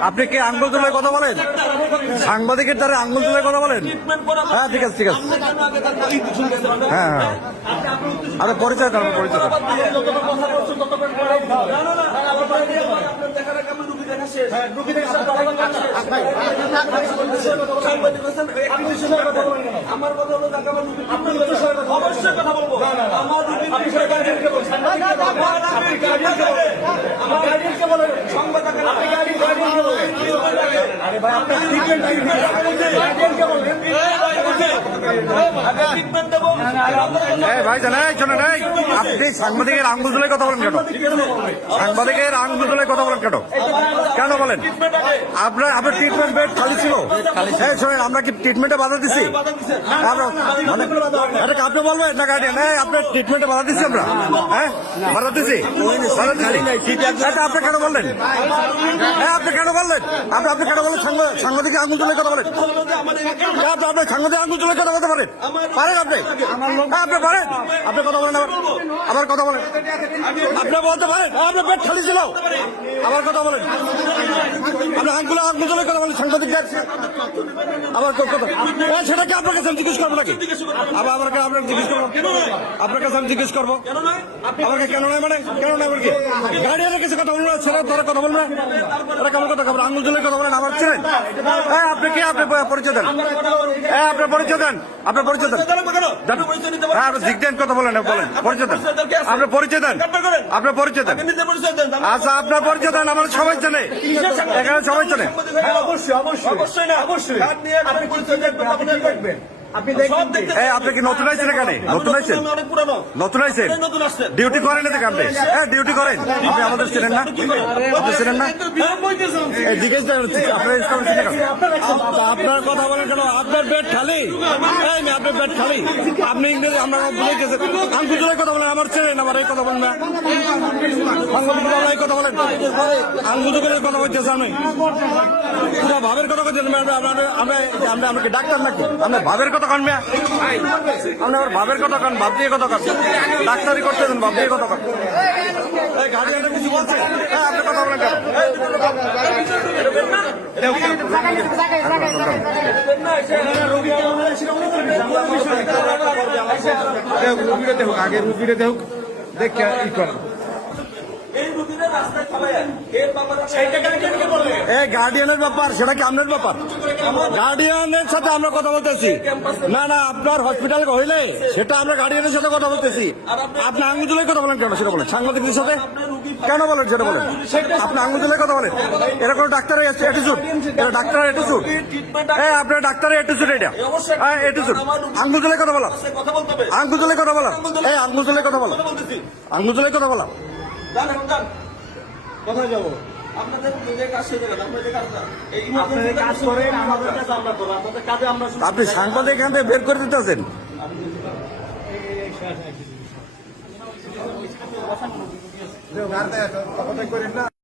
আপনি কি আঙ্গুল তুলে কথা বলেন? সাংবাদিকের দ্বারা আঙ্গুল তুলে কথা বলেন? হ্যাঁ ঠিক আছে ঠিক আছে। হ্যাঁ হ্যাঁ। আরে পরিচয় দেন পরিচয় আমার কথা হলো আমার অবশ্যই কথা বলব। আমার গার্ডিয়ানকে বলেন সংবাদ আপনি গার্ডিয়ানকে বলেন আরে ভাই জানাই শোনা গার্ডিয়ানকে আপনি সাংবাদিকের আঙ্গুল তুলে কথা বলেন কেন? সাংবাদিকের আঙ্গুল তুলে কথা বলেন কেন? কেন বলেন? আপনার আপনার ট্রিটমেন্ট বেড খালি ছিল? এই শোনেন আমরা কি ট্রিটমেন্টে বাধা দিছি? মানে এটা আপনি বলবেন না গার্ডিয়ান? এই আপনার ট্রিটমেন্টে বাধা দিচ্ছি আমরা। হ্যাঁ? বাধা দিছি? বাধা এটা আপনি কেন বললেন? হ্যাঁ আপনি কেন বললেন? আপনি আপনি কেন বললেন সাংবাদিক সাংবাদিকের আঙ্গুল তুলে কথা বলেন? হ্যাঁ, আপনি সাংবাদিক আঙ্গুল তুলে কথা বলতে পারেন। পারেন আপনি? হ্যাঁ, আপনি পারেন। আপনি কথা বলেন আবার। আবার কথা বলেন। আপনি বলতে পারেন আপনার পেট খালি ছিল আবার কথা বলেন। আপনি আঙ্গুলে আঙ্গুল কথা বলেন সাংবাদিকদের। আবার কথা হ্যাঁ, সেটা কি আপনার কাছে আমি জিজ্ঞেস করব নাকি? আবার আমার কাছে আপনার জিজ্ঞেস করব। আপনার কাছে আমি জিজ্ঞেস করব। আমাকে কেন নয় মানে? কেন নয় বলকি? গাড়িয়ানের কাছে কথা বলব না ছেলে ধরে কথা বলব ওরা কেমন কথা বলেন আঙ্গুল তুলে কথা বলেন আমার ছিলেন। হ্যাঁ আপনি কি? আপনি পরিচয় দেন। হ্যাঁ আপনার পরিচয় দেন। আপনার পরিচয় দেন। হ্যাঁ আপনি দেন কথা বলেন বলেন। পরিচয় দেন। আপনার পরিচয় দেন। নিজের পরিচয় দেন। আচ্ছা আপনার পরিচয় দেন আমার সবাই জানে এখানে সবাই জানে অবশ্যই অবশ্যই। অবশ্যই না অবশ্যই। আপনি পরিচয় দেখবেন আপনি দেখবেন। আপনি দেখবেন এই আপনি কি নতুন আইছেন এখানে? নতুন আইছেন? নতুন আইছেন? ডিউটি করেন না আপনি। হ্যাঁ ডিউটি করেন। আপনি আমাদের ছিলেন না? আপনি ছিলেন না? জিজ্ঞেস আপনার ইসলাম ছিলেন কেন? আপ- আপনার কথা বলেন কেন? আপনার বেড খালি? আপনার বেড খালি? আপনি ইংরেজি আমরা বুঝে গেছেন আঙ্কুল জুলাই কথা বলেন আমার এই কথা বলেন না। কথা বলেন কথা বলতেছে আমি। পুরো ভাবের কথা বলছেন আমরা আমরা আমরা ডাক্তার নাকি? আমরা ভাবের কথা কান মেয়া? আপনি আবার ভাবের কথা কান ভাব দিয়ে কথা কান ডাক্তারি করতেছেন ভাব দিয়ে হ্যাঁ কথা কেন? আগে রুগীটা দেখুক দেখে ই করেন। এই রুগীরা রাস্তায় খাওয়ায় এর বাবারা এই গার্ডিয়ানের ব্যাপার, সেটা কি আপনার ব্যাপার? গার্ডিয়ানের সাথে আমরা কথা বলতেছি। না না, আপনার হসপিটাল হইলে সেটা আমরা গার্ডিয়ানের সাথে কথা বলতেছি। আপনি আঙ্গুজুলের কথা বলেন কেন? সেটা বলেন। সাংবাদিকদের সাথে? কেন বলেন সেটা বলেন? আপনি আঙ্গুজুলের কথা বলেন। এটা কোনো ডাক্তারের অ্যাটিচিউড এটা ডাক্তারের অ্যাটিচিউড এই, আপনার ডাক্তারের অ্যাটিচিউড এটা। হ্যাঁ অ্যাটিচিউড আঙ্গুজুলের কথা বলা আঙ্গুজুলের কথা বলা এই, আঙ্গুজুলের কথা বলা আঙ্গুজুলের কথা বলা কোথায় যাব? আপনি সাংবাদিক এখান থেকে বের করে দিতেছেন করেন না